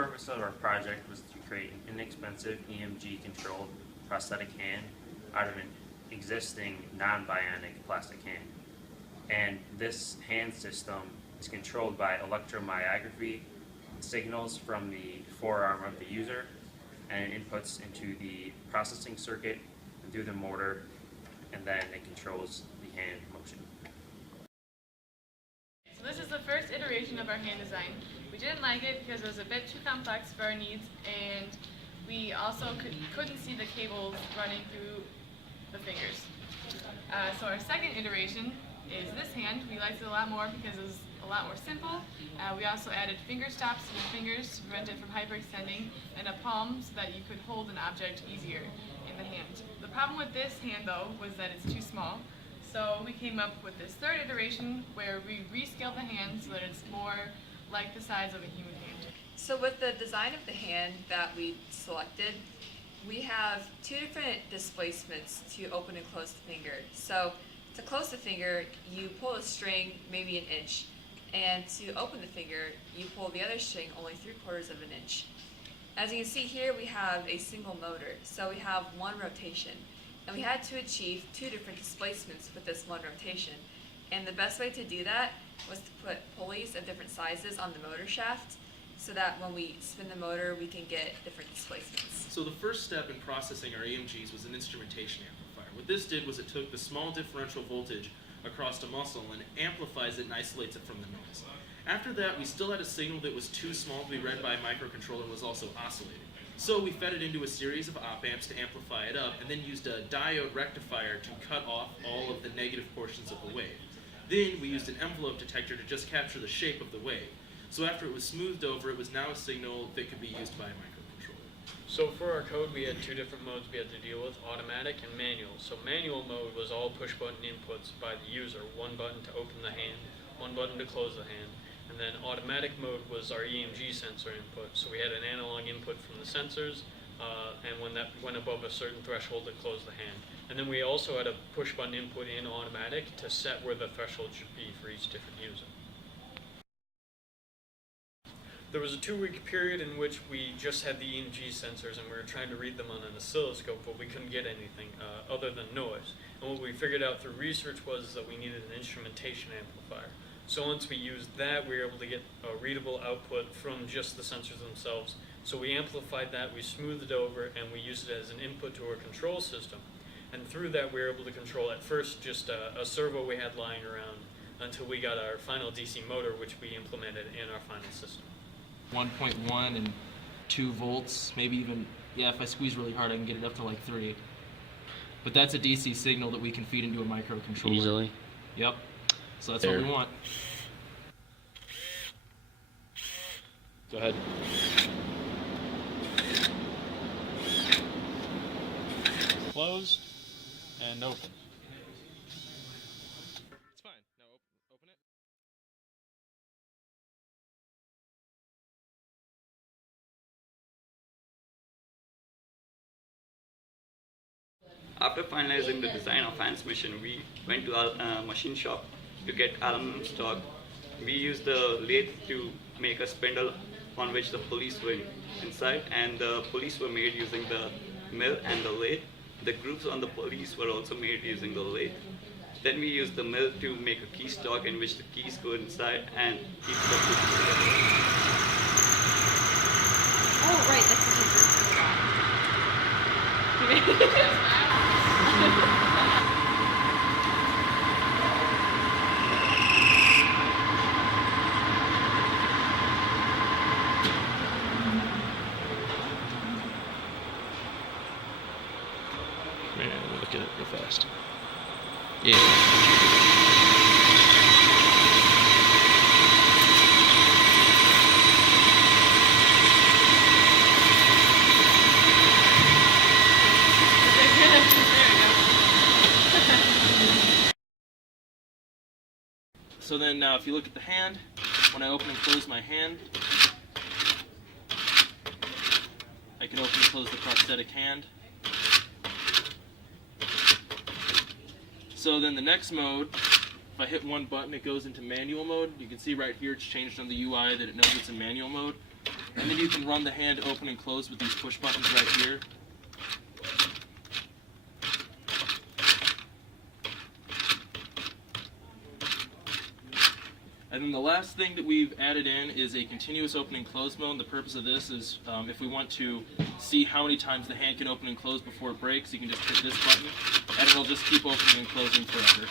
purpose of our project was to create an inexpensive EMG-controlled prosthetic hand out of an existing non-bionic plastic hand. And this hand system is controlled by electromyography signals from the forearm of the user, and it inputs into the processing circuit and through the motor, and then it controls the hand motion. So this is the first iteration of our hand design. We didn't like it because it was a bit too complex for our needs, and we also couldn't see the cables running through the fingers. So our second iteration is this hand. We liked it a lot more because it was a lot more simple. We also added finger stops to the fingers to prevent it from hyperextending, and a palm so that you could hold an object easier in the hand. The problem with this hand, though, was that it's too small. So we came up with this third iteration where we rescaled the hand so that it's more like the size of a human hand. So with the design of the hand that we selected, we have two different displacements to open and close the finger. So to close the finger, you pull a string maybe an inch, and to open the finger, you pull the other string only 3/4 of an inch. As you can see here, we have a single motor, so we have one rotation, and we had to achieve two different displacements with this one rotation. And the best way to do that was to put pulleys of different sizes on the motor shaft, so that when we spin the motor, we can get different displacements. So the first step in processing our EMGs was an instrumentation amplifier. What this did was it took the small differential voltage across a muscle and amplifies it and isolates it from the noise. After that, we still had a signal that was too small to be read by a microcontroller and was also oscillating. So we fed it into a series of op-amps to amplify it up, and then used a diode rectifier to cut off all of the negative portions of the wave. Then we used an envelope detector to just capture the shape of the wave. So after it was smoothed over, it was now a signal that could be used by a microcontroller. So for our code, we had two different modes we had to deal with, automatic and manual. So manual mode was all push-button inputs by the user, one button to open the hand, one button to close the hand. And then automatic mode was our EMG sensor input. So we had an analog input from the sensors, and when that went above a certain threshold, it closed the hand. And then we also had a push-button input in automatic to set where the threshold should be for each different user. There was a 2-week period in which we just had the EMG sensors and we were trying to read them on an oscilloscope, but we couldn't get anything other than noise. And what we figured out through research was that we needed an instrumentation amplifier. So once we used that, we were able to get a readable output from just the sensors themselves. So we amplified that, we smoothed it over, and we used it as an input to our control system. And through that, we were able to control at first just a servo we had lying around until we got our final DC motor, which we implemented in our final system. 1.1 and 2 volts, maybe even, yeah, if I squeeze really hard I can get it up to like 3. But that's a DC signal that we can feed into a microcontroller. Easily. Yep. So that's There. what we want. Go ahead. Closed and open. It's fine. Now open it. After finalizing the design of Hans machine, we went to our machine shop to get aluminum stock. We used the lathe to make a spindle on which the pulleys were inside, and the pulleys were made using the mill and the lathe. The grooves on the pulleys were also made using the lathe. Then we used the mill to make a key stock in which the keys go inside and keep the pulleys together. Oh, right, that's the difference. Man, let me look at it real fast. Yeah. So then now if you look at the hand, when I open and close my hand, I can open and close the prosthetic hand. So then the next mode, if I hit one button, it goes into manual mode. You can see right here it's changed on the UI that it knows it's in manual mode. And then you can run the hand open and close with these push buttons right here. And then the last thing that we've added in is a continuous open and close mode. The purpose of this is if we want to see how many times the hand can open and close before it breaks, you can just hit this button and it'll just keep opening and closing forever.